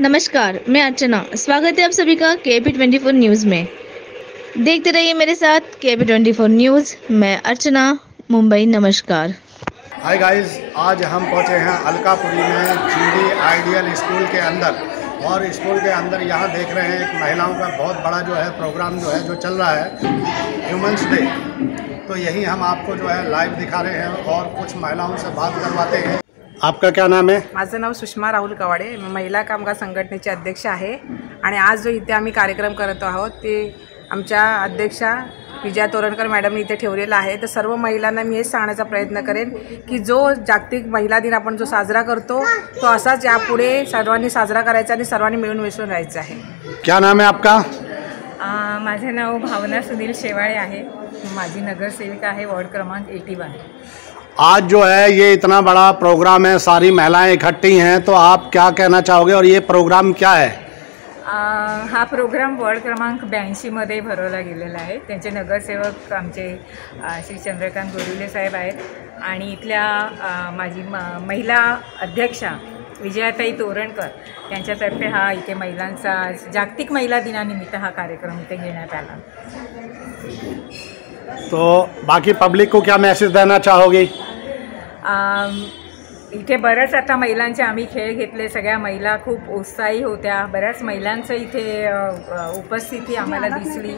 नमस्कार, मैं अर्चना। स्वागत है आप सभी का KP24 न्यूज़ में। देखते रहिए मेरे साथ KP24 न्यूज़। मैं अर्चना, मुंबई। नमस्कार। हाय गाइस, आज हम पहुंचे हैं अलकापुरी में GD आइडियल स्कूल के अंदर। और स्कूल के अंदर यहाँ देख रहे हैं एक महिलाओं का बहुत बड़ा जो है प्रोग्राम जो चल रहा है, ह्यूमन्स डे। तो यही हम आपको जो है लाइव दिखा रहे हैं और कुछ महिलाओं से बात करवाते हैं। आपका क्या नाम है? माझं नाव सुषमा राहुल कवाडे, महिला कामगार संघटनेचे अध्यक्ष आहे। आणि आज जो इथे आम्ही कार्यक्रम करत आहोत ते आमच्या अध्यक्षा विजया तोरणकर मॅडमनी इथे ठेवलेला आहे। तर सर्व महिलांना मी हेच सांगण्याचा प्रयत्न करेन की जो जागतिक महिला दिन आपण जो साजरा करतो तो असाच यापुढे सर्वांनी साजरा करायचा आणि सर्वांनी मिळून मिसळून राहायचं आहे। क्या नाम है आपका? माझे नाव भावना सुनील शेवाळे आहे। माझी नगरसेविका आहे वार्ड क्रमांक 81। आज जो है ये इतना बड़ा प्रोग्राम है, सारी महिलाएं इकट्ठी हैं, तो आप क्या कहना चाहोगे और ये प्रोग्राम क्या है? हा प्रोग्राम वार्ड क्रमांक 82 मध्ये भरवला गेलेला आहे। त्यांचे नगरसेवक आमचे श्री चंद्रकांत गोरिले साहेब आहेत आणि इथल्या माझी महिला अध्यक्षा विजयाताई तोरणकर यांच्यातर्फे हा इथे महिलांचा जागतिक महिला दिनानिमित्त हा कार्यक्रम इथे घेण्यात आला। तो बाकी पब्लिक को क्या मैसेज देना चाहोगे? इथे बऱ्याच आता महिलांचे आम्ही खेळ घेतले, सगळ्या महिला खूप उत्साही होत्या, बऱ्याच महिलांचं इथे उपस्थिती आम्हाला दिसली।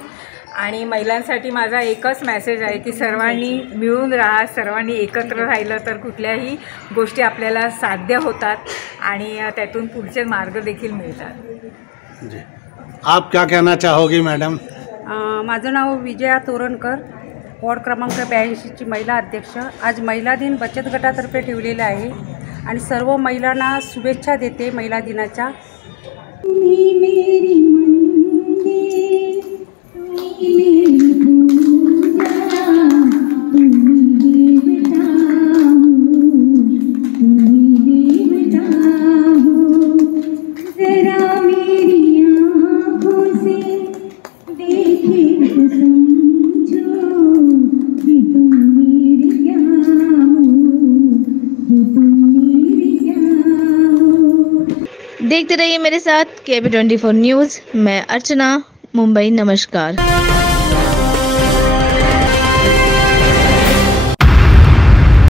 आणि महिलांसाठी माझा एकच मेसेज आहे की सर्वांनी मिळून राहा, सर्वांनी एकत्र राहिलं तर कुठल्याही गोष्टी आपल्याला साध्य होतात आणि त्यातून पुढचे मार्ग देखील मिळतात। जी, आप क्या कहना चाहोगी मैडम? माझं नाव विजया तोरणकर, वार्ड क्रमांक 82 ची महिला अध्यक्ष। आज महिला दिन बचत गटातर्फे ठेवलेला आहे आणि सर्व महिलांना शुभेच्छा देते महिला दिनाच्या। देखते रहिए मेरे साथ KP24 न्यूज़। मैं अर्चना, मुंबई। नमस्कार।